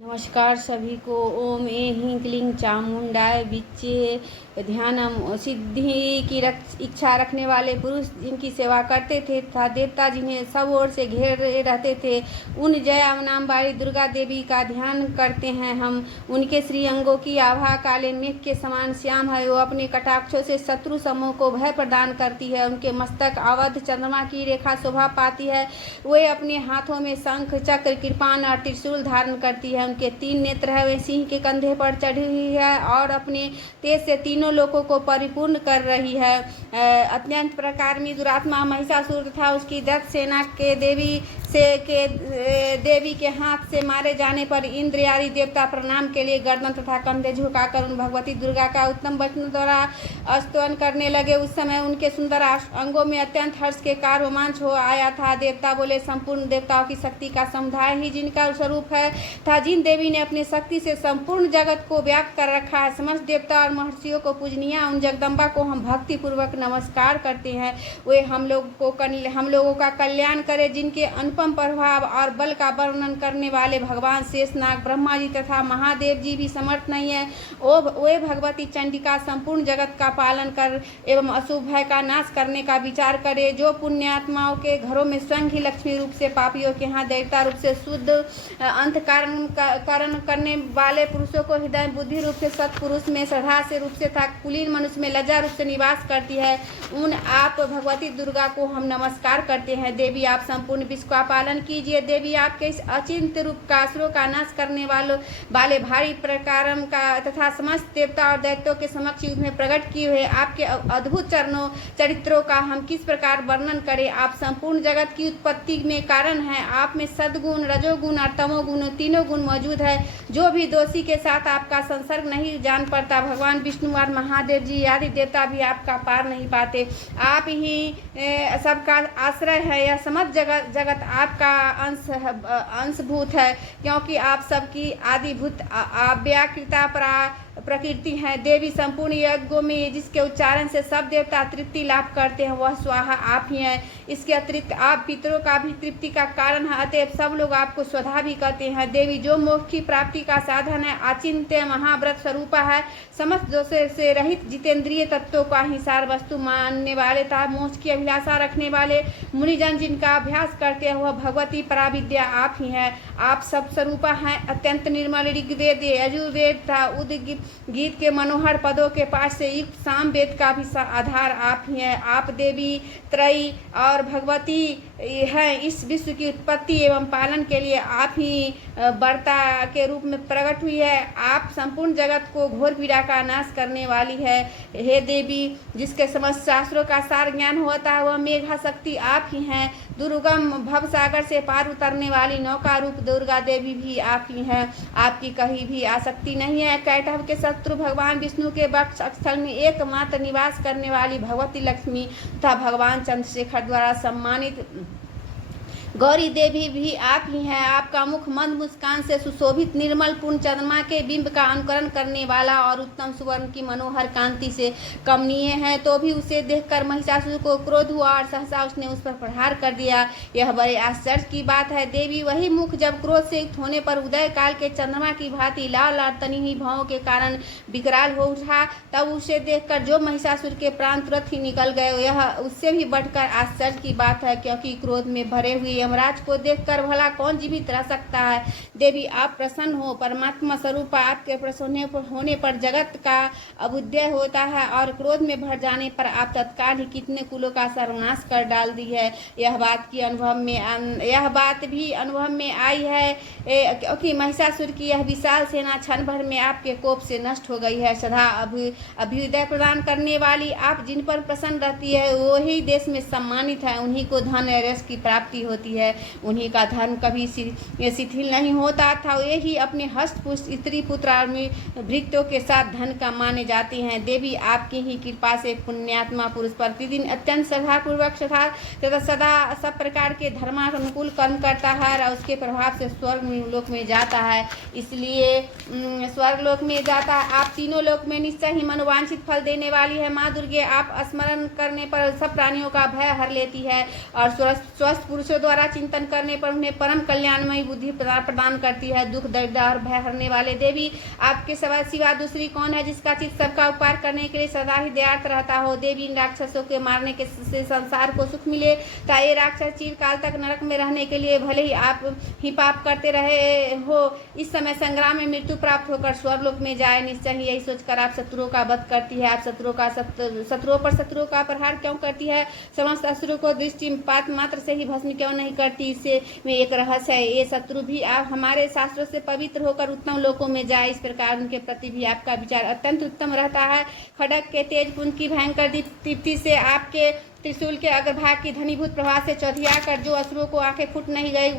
नमस्कार सभी को। ओम ऐं क्लीं चामुंडाय विच्चे ध्यानम। सिद्धि की इच्छा रखने वाले पुरुष जिनकी सेवा करते थे तथा देवता जिन्हें सब ओर से घेरे रहते थे, उन जया नाम वाली दुर्गा देवी का ध्यान करते हैं हम। उनके श्री अंगों की आभा काले मेघ के समान श्याम है। वो अपने कटाक्षों से शत्रु समूह को भय प्रदान करती है। उनके मस्तक अवध चंद्रमा की रेखा शोभा पाती है। वे अपने हाथों में शंख चक्र कृपाण और त्रिशूल धारण करती है। उनके 3 नेत्र है। वे सिंह के कंधे पर चढ़ी हुई है और अपने तेज से तीनों लोकों को परिपूर्ण कर रही है। अत्यंत प्रकार में दुरात्मा महिषासुर तथा उसकी दक्ष सेना के देवी के हाथ से मारे जाने पर इंद्र आदि देवता प्रणाम के लिए गर्दन तथा कंधे झुकाकर उन भगवती दुर्गा का उत्तम वचनों द्वारा स्तवन करने लगे। उस समय उनके सुंदर अंगों में अत्यंत हर्ष के कारण रोमांच हो आया था। देवता बोले, संपूर्ण देवताओं की शक्ति का समुदाय ही जिनका स्वरूप है था, जिन देवी ने अपने शक्ति से संपूर्ण जगत को व्याप्त कर रखा है। समस्त देवता और महर्षियों को पूजनीय उन जगदम्बा को हम भक्ति पूर्वक नमस्कार करते हैं। वे हम लोगों का कल्याण करे। जिनके अनुपम प्रभाव और बल का वर्णन करने वाले भगवान शेषनाग, ब्रह्मा जी तथा महादेव जी भी समर्थ नहीं है। वे भगवती चंडिका संपूर्ण जगत का पालन कर एवं अशुभ भय का नाश करने का विचार करे। जो पुण्यात्माओं के घरों में स्वयं ही लक्ष्मी रूप से, पापियों के यहाँ दैत्य रूप से, शुद्ध अंतःकरण करने वाले पुरुषों को हृदय बुद्धि रूप से, सत्पुरुष में श्रद्धा से रूप से तथा कुलीन मनुष्य में लज्जा रूप से निवास करती है, उन आप भगवती दुर्गा को हम नमस्कार करते हैं। देवी आप संपूर्ण विश्व का पालन कीजिए। देवी आपके इस अचिंत्य रूप का असुरों का नाश करने वाले भारी प्रकार का तथा समस्त देवता और दैत्यों के समक्ष युद्ध में प्रकट किए हुए आपके अद्भुत चरित्रों का हम किस प्रकार वर्णन करें। आप संपूर्ण जगत की उत्पत्ति में कारण हैं। आप में सद्गुण, रजोगुण और तमोगुण तीनों गुण मौजूद है। जो भी दोषी के साथ आपका संसर्ग नहीं जान पड़ता, भगवान विष्णु और महादेव जी आदि देवता भी आपका पार नहीं पाते। आप ही सबका आश्रय है। यह समस्त जगत आपका अंशभूत है, क्योंकि आप सबकी आदिभूत अव्याकृता प्रकृति है। देवी संपूर्ण यज्ञों में जिसके उच्चारण से सब देवता तृप्ति लाभ करते हैं, वह स्वाहा आप ही हैं। इसके अतिरिक्त आप पितरों का भी तृप्ति का कारण है, अतएव सब लोग आपको स्वधा भी कहते हैं। देवी जो मोक्ष की प्राप्ति का साधन है, अचिंत्य महाव्रत स्वरूपा है। समस्त दोषों से रहित जितेंद्रिय तत्वों का ही सार वस्तु मानने वाले तथा मोक्ष की अभिलाषा रखने वाले मुनिजन जिनका अभ्यास करते हैं, वह भगवती पराविद्या आप ही है। आप सब स्वरूपा हैं। अत्यंत निर्मल ऋग्वेद, यजुर्वेद तथा उद्गीत के मनोहर पदों के पाठ से युक्त साम वेद का भी आधार आप ही हैं। आप देवी त्रयी और भगवती हैं। इस विश्व की उत्पत्ति एवं पालन के लिए आप ही वर्ता के रूप में प्रकट हुई है। आप संपूर्ण जगत को घोर पीड़ा का नाश करने वाली है। हे देवी, जिसके समस्त शास्त्रों का सार ज्ञान होता है, वह मेघा शक्ति आप ही हैं। दुर्गम भव सागर से पार उतरने वाली नौका रूप दुर्गा देवी भी आप ही हैं। आपकी कहीं भी आसक्ति नहीं है। कैटभ के शत्रु भगवान विष्णु के वक्ष स्थल में एकमात्र निवास करने वाली भगवती लक्ष्मी तथा भगवान चंद्रशेखर द्वारा सम्मानित गौरी देवी भी आप ही हैं। आपका मुख मंद मुस्कान से सुशोभित निर्मल पूर्ण चंद्रमा के बिंब का अनुकरण करने वाला और उत्तम सुवर्ण की मनोहर कांति से कमनीय है। तो भी उसे देखकर महिषासुर को क्रोध हुआ और सहसा उसने उस पर प्रहार कर दिया। यह बड़े आश्चर्य की बात है। देवी वही मुख जब क्रोध से युक्त होने पर उदय काल के चंद्रमा की भांति लाल और तनी हुई भावों के कारण विकराल हो उठा, तब उसे देखकर जो महिषासुर के प्राण तुरंत ही निकल गए। यह उससे भी बढ़कर आश्चर्य की बात है, क्योंकि क्रोध में भरे हुए यमराज को देखकर भला कौन जीवित रह सकता है। देवी आप प्रसन्न हो। परमात्मा स्वरूप आपके प्रसन्न होने पर जगत का अभुदय होता है और क्रोध में भर जाने पर आप तत्काल ही कितने कुलों का सर्वनाश कर डाल दी है। यह बात भी अनुभव में आई है, क्योंकि महिषासुर की यह विशाल सेना क्षण भर में आपके कोप से नष्ट हो गई है। सदा अभ्युदय प्रदान करने वाली आप जिन पर प्रसन्न रहती है, वही देश में सम्मानित है। उन्हीं को धन यश की प्राप्ति होती है। उन्हीं का धर्म कभी शिथिल नहीं होता था। वे ही अपने हस्तपुष्ट स्त्री पुत्र और भृत्यों के साथ धन का माने जाते हैं। देवी आपकी ही कृपा से पुण्यात्मा पुरुष प्रतिदिन अत्यंत श्रद्धापूर्वक तथा सदा सब प्रकार के धर्मानुकूल कर्म करता है और उसके प्रभाव से स्वर्ग लोक में जाता है। इसलिए स्वर्ग लोक में जाता है। आप तीनों लोक में निश्चय ही मनोवांछित फल देने वाली है। माँ दुर्गे आप स्मरण करने पर सब प्राणियों का भय हर लेती है और स्वस्थ पुरुषों द्वारा का चिंतन करने पर उन्हें परम कल्याणमयी बुद्धि प्रदान करती है। दुख दर्द और भय हरने वाले देवी आपके सिवा दूसरी कौन है जिसका चित्त सबका उपकार करने के लिए सदा ही दयार्थ रहता हो। देवी इन राक्षसों के मारने के से संसार को सुख मिले ता ये राक्षस चिरकाल तक नरक में रहने के लिए भले ही आप ही पाप करते रहे हो, इस समय संग्राम में मृत्यु प्राप्त होकर स्वर्गलोक में जाए निश्चय ही। यही सोचकर आप शत्रुओं का वध करती है। आप शत्रुओं पर शत्रुओं का प्रहार क्यों करती है? समस्त असुरों को दृष्टिपात मात्र से ही भस्म क्यों नहीं करती? इससे में एक रहस्य है। ये शत्रु भी आप हमारे शास्त्रों से पवित्र होकर उत्तम लोकों में जाए, इस प्रकार उनके प्रति भी आपका विचार अत्यंत उत्तम रहता है। खड्ग के तेज पुंज की भयंकर दीप्ति से आपके त्रिशूल के अग्रभाग की धनीभूत प्रभा से चौधिया कर जो असुरों को आंखें फूट नहीं गई,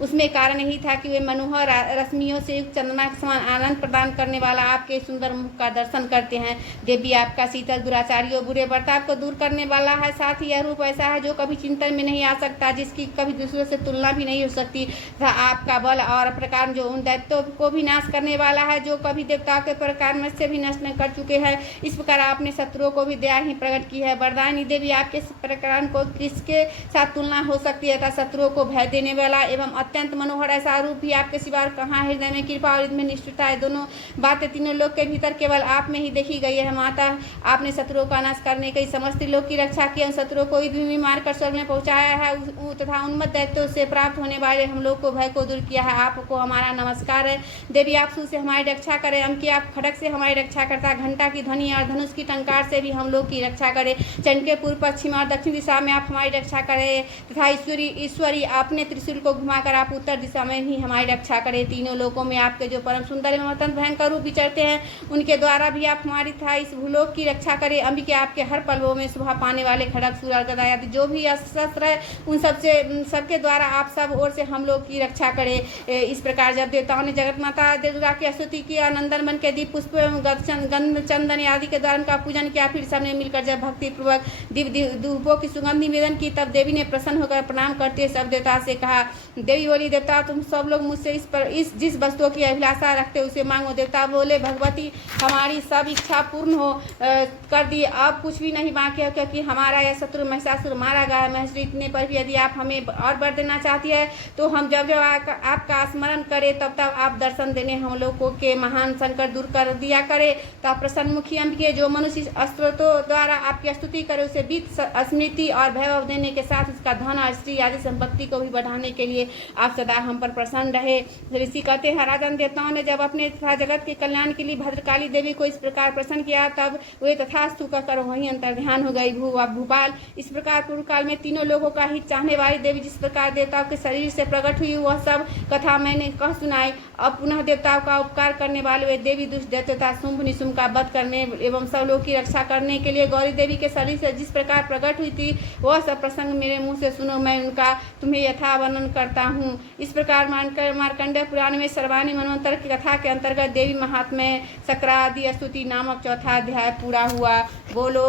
उसमें कारण यही था कि वे मनोहर रश्मियों से युक्त चंद्रमा के समान आनंद प्रदान करने वाला आपके सुंदर मुख का दर्शन करते हैं। देवी आपका शीतल दुराचारियों बुरे बर्ताव को दूर करने वाला है। साथ ही यह रूप ऐसा है जो कभी चिंतन में नहीं आ सकता, जिसकी कभी दूसरों से तुलना भी नहीं हो सकती तथा आपका बल और प्रकार जो उन दैत्यों को भी नाश करने वाला है जो कभी देवताओं के प्रकार में से भी नष्ट कर चुके हैं। इस प्रकार आपने शत्रुओं को भी दया ही प्रकट की है। वरदानी देवी आपके प्रकरण को किसके साथ तुलना हो सकती है? शत्रुओं को भय देने वाला एवं अत्यंत मनोहर ऐसा रूप भी आपके सिवा कहाँ? हृदय में कृपा और इसमें निष्ठुरता है। दोनों बातें तीनों लोक के भीतर केवल आप में ही देखी गई है। माता आपने शत्रुओं का नाश करने के समस्त लोक की रक्षा की, शत्रुओं को युद्ध मारकर स्वर्ग में पहुंचाया है तथा उन्मत्त दैत्यों से प्राप्त होने वाले हम लोग को भय को दूर किया है। आपको हमारा नमस्कार है। देवी आप सूल से हमारी रक्षा करें, अम्की आप खड़क से हमारी रक्षा करता, घंटा की ध्वनि और धनुष की टंकार से भी हम लोग की रक्षा करें। चंड के पूर्व पश्चिम और दक्षिण दिशा में आप हमारी रक्षा करें तथा ईश्वरी आपने त्रिशूल को घुमाकर आप उत्तर दिशा में भी हमारी रक्षा करें। तीनों लोकों में आपके जो परम सुंदर एवं अत्यंत भयंकर रूप विचरते हैं उनके द्वारा भी आप हमारी तथा इस भूलोक की रक्षा करें। अंबिके आपके हर पलवों में शोभा पाने वाले खड़ग सूर गदा आदि जो भी शस्त्र है उन सबके द्वारा आप सब ओर से हम लोग की रक्षा करें। इस प्रकार जब देवताओं ने जगत माता दुर्गा की स्तुति किया, नंदन मन के दीप पुष्प एवं गंध चंदन आदि के द्वारा उनका पूजन किया, फिर सबने मिलकर जब भक्ति पूर्वक दिव्य धूपों की सुगंध निवेदन की, तब देवी ने प्रसन्न होकर प्रणाम करते सब देवता से कहा। देवी बोली, देवता तुम सब लोग मुझसे इस जिस वस्तुओं की अभिलाषा रखते उसे मांगो। देवता बोले, भगवती हमारी सब इच्छा पूर्ण हो कर दी, अब कुछ भी नहीं बाकी है, क्योंकि हमारा यह शत्रु महिषासुर मारा गया है। महेश्वरी इतने पर भी यदि आप हमें और वर देना चाहती है तो हम जब जब आपका स्मरण करें तब तब आप दर्शन देने हम लोगों के महान संकट दूर कर दिया करे। तब प्रसन्न मुखी अंबिके जो मनुष्य अस्त्रों द्वारा आपकी स्तुति करे उसे बीत स्मृति और वैभव देने के साथ उसका धन और स्त्री आदि संपत्ति को भी बढ़ाने के लिए आप सदा हम पर प्रसन्न रहे। ऋषि कहते हैं, राजन देवताओं ने जब अपने तथा जगत के कल्याण के लिए भद्रकाली देवी को इस प्रकार प्रसन्न किया तब वे तथास्तु कहकर वहीं अंतर्ध्यान हो गई। भूपाल इस प्रकार पूर्व काल में तीनों लोगों का हित चाहने वाली देवी जिस प्रकार देवताओं के शरीर से प्रकट हुई वह सब कथा मैंने कह सुनाई। अब पुनः देवताओं का उपकार करने वाले वे देवी दुष्ट दैत्य तथा शुंभ निशुंभ का वध करने एवं सब लोगों की रक्षा करने के लिए गौरी देवी के शरीर से जिस प्रकार प्रकट हुई थी वह सब प्रसंग मेरे मुंह से सुनो, मैं उनका तुम्हें यथा वर्णन करता हूँ। इस प्रकार मार्कंडेय पुराण में सर्वाणी मनवंतर की कथा के अंतर्गत देवी महात्म्य सक्रादि स्तुति नामक चौथा अध्याय पूरा हुआ। बोलो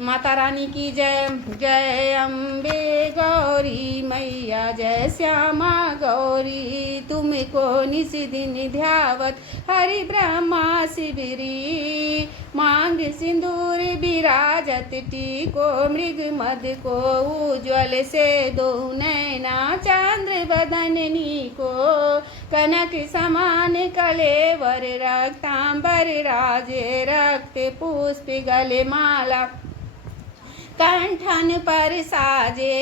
माता रानी की जय। जय अम्बे गौरी मैया, जय श्यामा गौरी, तुमको निस दिन ध्यावत हरि ब्रह्मा शिविरी, मांग सिंदूर विराजत टीको मृग मद को, उज्ज्वल से दो नैना चंद्र बदननी को, कनक समान कलेवर रक्तांबर राजे, रक्त पुष्प गले माला कंठन पर साजे।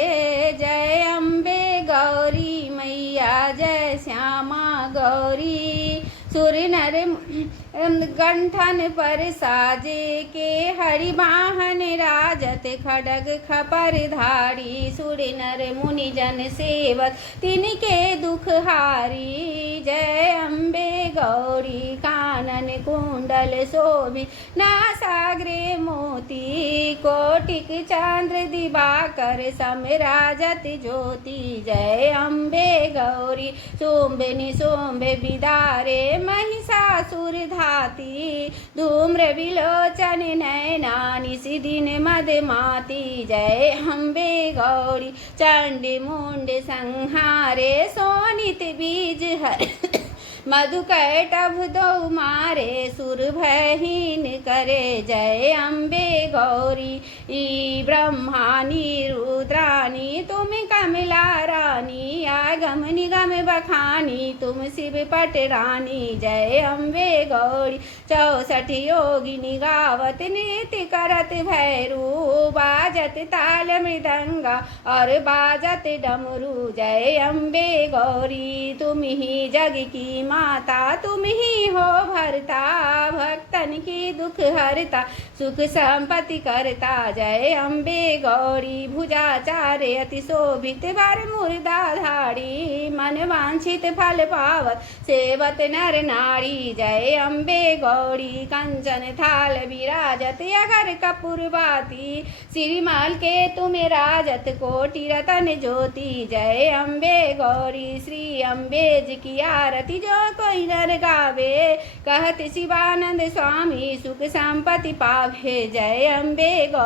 जय अम्बे गौरी मैया, जय श्यामा गौरी, सुर नर गंठन पर साजे के हरि वाहन राजत, खड्ग खपर धारी, सुर नर मुनि जन सेवत तिनके दुख हारी। जय अम्बे गौरी, कानन कुंडल शोभित, नासाग्रे मोती, कोटिक चंद्र दिवाकर समराजत ज्योति। जय अम्बे गौरी, शुंभ निशुंभ बिदारे, महिषासुर धाती, धूम्र विलोचन नैना निशिदिन मदमाती। जय अम्बे गौरी, चंडी मुंड संहारे, सोनित बीज हर मधुकैटभ दो मारे, सुर भयहीन करे। जय अम्बे गौरी, ब्रह्मानी रुद्रानी तुम कमला रानी, आगम निगम बखानी तुम शिव पट रानी। जय अम्बे गौरी 64 योगिनी गावत नृत्य करत भैरू, बाजत ताल मृदंगा और बाजत डमरू। जय अम्बे गौरी तुम ही जग की माता, तुम ही हो भरता भक्तन की दुख हरता, सुख संपत्ति करता। जय अम्बे गौरी भुजा चारे अति शोभित, वर मुर्दा धारी मन वांछित फल पावत, सेवत नर नारी। जय अम्बे गौरी कंचन थाल विराजत, अगर कपूर बाती श्रीमल के तुम्हें राजत, कोटि रतन ज्योति। जय अम्बे गौरी श्री अम्बे जी की आरती, जो कोई नर गावे कहत शिवानंद स्वामी, सुख संपत्ति पावे। जय अम्बे गौरी।